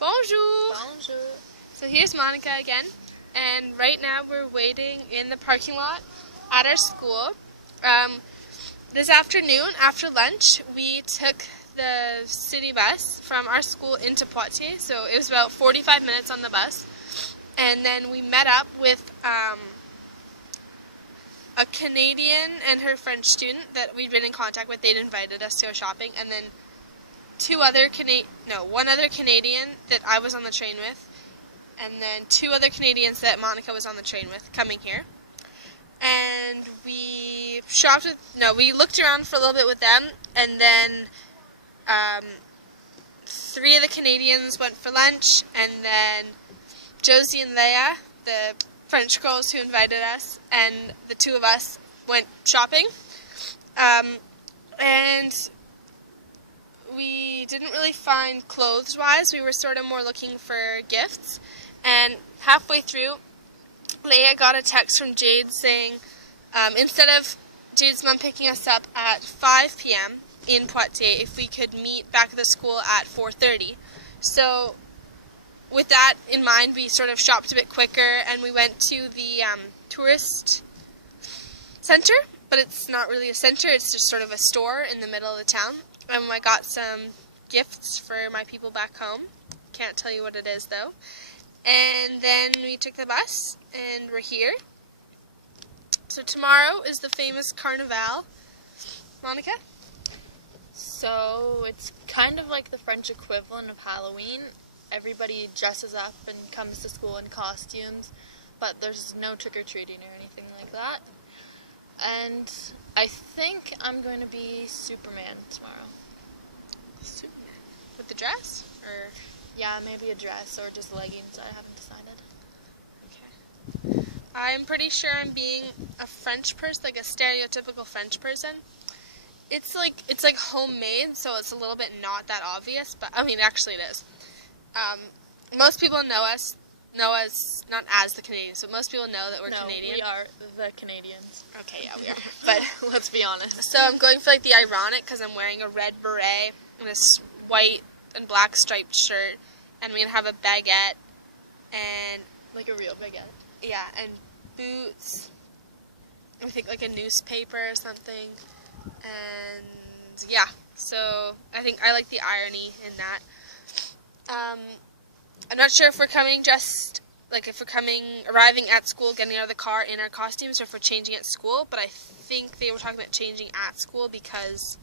Bonjour! Bonjour. So here's Monica again, and right now we're waiting in the parking lot at our school. This afternoon, after lunch, we took the city bus from our school into Poitiers, so it was about 45 minutes on the bus, and then we met up with a Canadian and her French student that we'd been in contact with. They'd invited us to go shopping, and then one other Canadian that I was on the train with, and then two other Canadians that Monica was on the train with coming here. And we we looked around for a little bit with them, and then three of the Canadians went for lunch, and then Josie and Leia, the French girls who invited us, and the two of us went shopping. And we didn't really find clothes-wise. We were sort of more looking for gifts. And halfway through, Leia got a text from Jade saying, instead of Jade's mom picking us up at 5 p.m. in Poitiers, if we could meet back at the school at 4:30. So with that in mind, we sort of shopped a bit quicker, and we went to the tourist center, but it's not really a center, it's just sort of a store in the middle of the town. And I got some gifts for my people back home. Can't tell you what it is, though. And then we took the bus, and we're here. So tomorrow is the famous Carnival. Monica? So it's kind of like the French equivalent of Halloween. Everybody dresses up and comes to school in costumes, but there's no trick-or-treating or anything like that. And I think I'm going to be Superman tomorrow. Superman. With the dress? Or Yeah, maybe a dress or just leggings. I haven't decided. okay. I'm pretty sure I'm being a French person, like a stereotypical French person. It's like homemade, so it's a little bit not that obvious, but I mean actually it is. Most people know us not as the Canadians, but most people know that we're Canadian. We are the Canadians. Okay, yeah, we are. But let's be honest. so I'm going for like the ironic because I'm wearing a red beret and this white and black striped shirt, and we're gonna have a baguette and Like a real baguette. yeah, and boots. I think like a newspaper or something, and yeah. So I think I like the irony in that. I'm not sure if we're coming arriving at school, getting out of the car in our costumes, or if we're changing at school, but I think they were talking about changing at school because,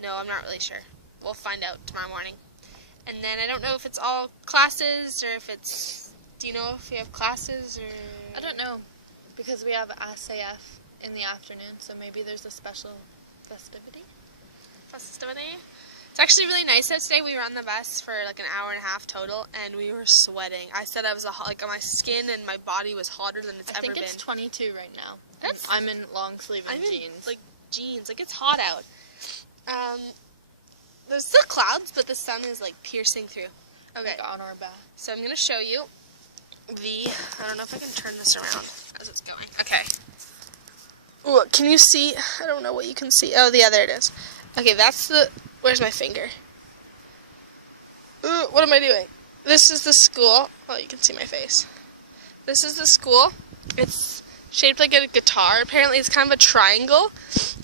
no, I'm not really sure. We'll find out tomorrow morning. And then I don't know if it's all classes, or if it's, do you know if we have classes, or? I don't know, because we have ASAF in the afternoon, so maybe there's a special festivity. It's actually really nice out today. We were on the bus for like an hour and a half total, and we were sweating. I said I was like my skin and my body was hotter than it's ever been. I think it's 22 right now. I'm in long sleeve and jeans. Like jeans. Like it's hot out. There's still clouds, but the sun is like piercing through. Okay. Like on our back. So I'm gonna show you I don't know if I can turn this around as it's going. Okay. Ooh, can you see? I don't know what you can see. Oh, yeah, there it is. Okay, where's my finger? Ooh, what am I doing? This is the school. Oh, you can see my face. This is the school. It's shaped like a guitar. Apparently, it's kind of a triangle.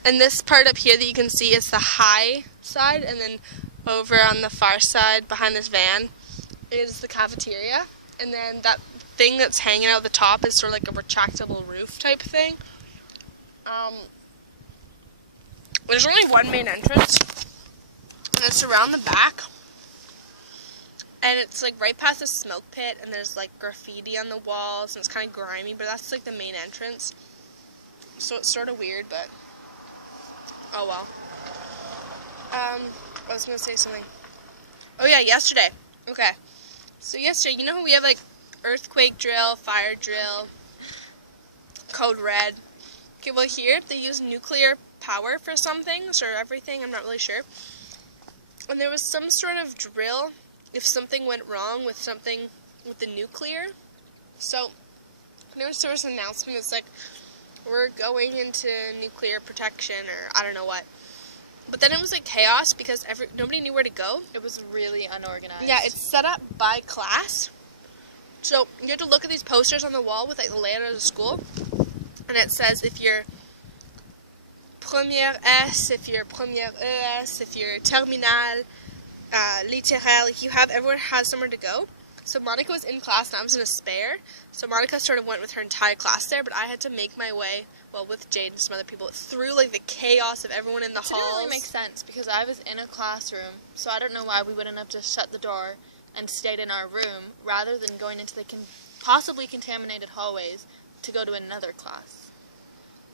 And this part up here that you can see is the high side. And then over on the far side, behind this van, is the cafeteria. And then that thing that's hanging out the top is sort of like a retractable roof type thing. There's only one main entrance, and it's around the back, and it's like right past the smoke pit, and there's like graffiti on the walls, and it's kind of grimy, but that's like the main entrance, so it's sort of weird, but oh well. I was gonna say something. Oh yeah, yesterday. Okay, so yesterday, you know how we have like earthquake drill, fire drill, code red. Okay, well here they use nuclear power for some things, or everything, I'm not really sure. And there was some sort of drill if something went wrong with the nuclear. So there was an announcement, it's like, we're going into nuclear protection, or I don't know what. But then it was like chaos because nobody knew where to go. It was really unorganized. Yeah, it's set up by class. So you have to look at these posters on the wall with like the layout of the school, and it says if you're première S, if you're première ES, if you're terminale, littéraire, like everyone has somewhere to go. So Monica was in class and I was in a spare. So Monica sort of went with her entire class there, but I had to make my way, well, with Jade and some other people, through like the chaos of everyone in the halls. It didn't really make sense because I was in a classroom, so I don't know why we wouldn't have just shut the door and stayed in our room rather than going into the possibly contaminated hallways to go to another class.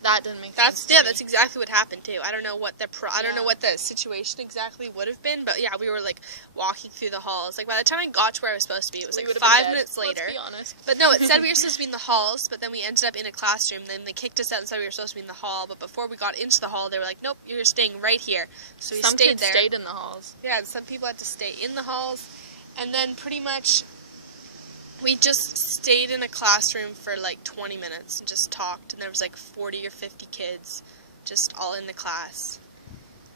That didn't make sense. That's exactly what happened too. I don't know what I don't know what the situation exactly would have been, but yeah, we were like walking through the halls. Like by the time I got to where I was supposed to be, it was like 5 minutes later. Let's be honest. But no, it said we were supposed to be in the halls, but then we ended up in a classroom. Then they kicked us out and said we were supposed to be in the hall. But before we got into the hall, they were like, "Nope, you're staying right here." So we some stayed kids there. Stayed in the halls. Yeah, and some people had to stay in the halls, and then pretty much we just stayed in a classroom for like 20 minutes and just talked, and there was like 40 or 50 kids just all in the class.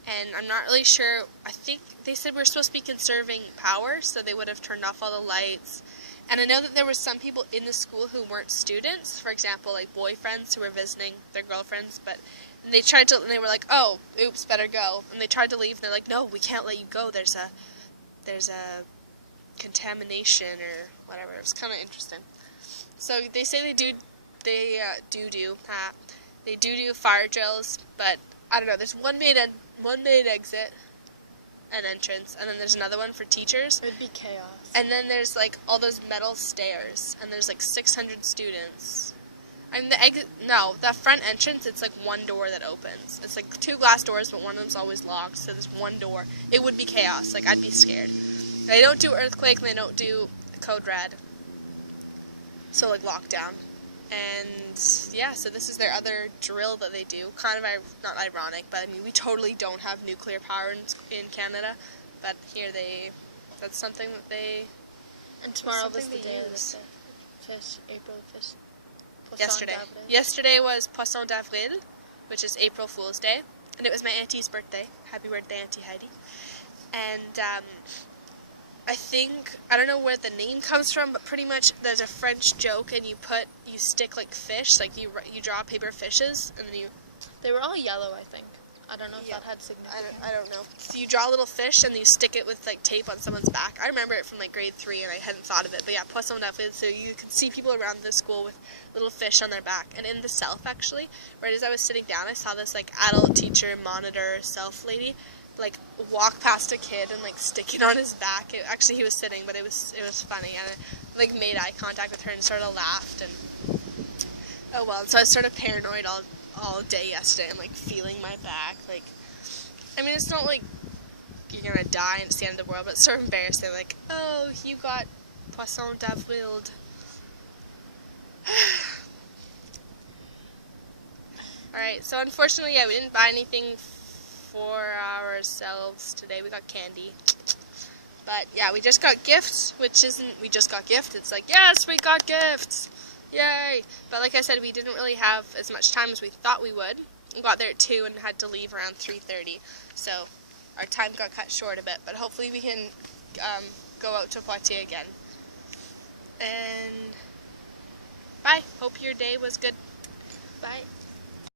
And I'm not really sure, I think they said we were supposed to be conserving power, so they would have turned off all the lights. And I know that there were some people in the school who weren't students, for example, like boyfriends who were visiting their girlfriends, but and they were like, "Oh, oops, better go." And they tried to leave, and they're like, "No, we can't let you go. There's a contamination or whatever." It was kind of interesting. So they say they do fire drills, but I don't know. There's one main exit and entrance, and then there's another one for teachers. It would be chaos. And then there's like all those metal stairs, and there's like 600 students. I mean the front entrance, it's like one door that opens. It's like 2 glass doors, but one of them's always locked, so there's one door. It would be chaos. Like I'd be scared. They don't do earthquake, and they don't do code red. So like lockdown. And yeah, so this is their other drill that they do. Kind of not ironic, but I mean we totally don't have nuclear power in Canada, but here that's something that they. And tomorrow was the day of the fish, April fish. Yesterday. Yesterday was Poisson d'Avril, which is April Fool's Day, and it was my auntie's birthday. Happy birthday, Auntie Heidi. And I don't know where the name comes from, but pretty much there's a French joke, and you stick like fish, like you draw paper fishes, and then They were all yellow, I think. I don't know if that had significance. I don't know. So you draw a little fish, and you stick it with like tape on someone's back. I remember it from like grade 3, and I hadn't thought of it, but yeah, Poisson d'Avril. So you could see people around the school with little fish on their back. And in the self, actually, right as I was sitting down, I saw this like adult teacher monitor self lady like walk past a kid and like stick it on his back. Actually, he was sitting, but it was funny, and I like made eye contact with her and sort of laughed. And oh well. So I was sort of paranoid all day yesterday. I'm like feeling my back. Like, I mean, it's not like you're gonna die and it's the end of the world, but it's sort of embarrassing. Like, oh, you got Poisson d'Avril. Alright, so unfortunately, yeah, we didn't buy anything for ourselves today. We got candy. But yeah, we just got gifts, which isn't, we just got gifts. It's like, yes, we got gifts. Yay. But like I said, we didn't really have as much time as we thought we would. We got there at 2 and had to leave around 3:30. So our time got cut short a bit. But hopefully we can go out to Poitiers again. And bye. Hope your day was good. Bye.